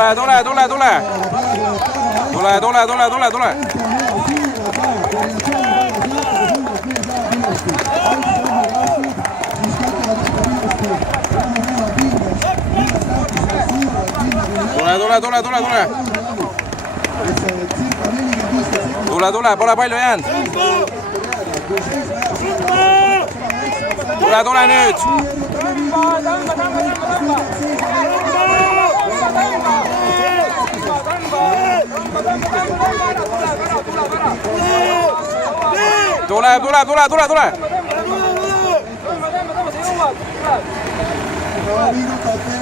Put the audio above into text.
tule, tule, tule, tule. Tule, tule, tule, tule, tule. Tule, tule, tule, tule, tule. Tule, tule, pole palju jäänud. Tule, tule nüüd. Tuleb, tuleb, tule, tule, tule. Liigutab veel.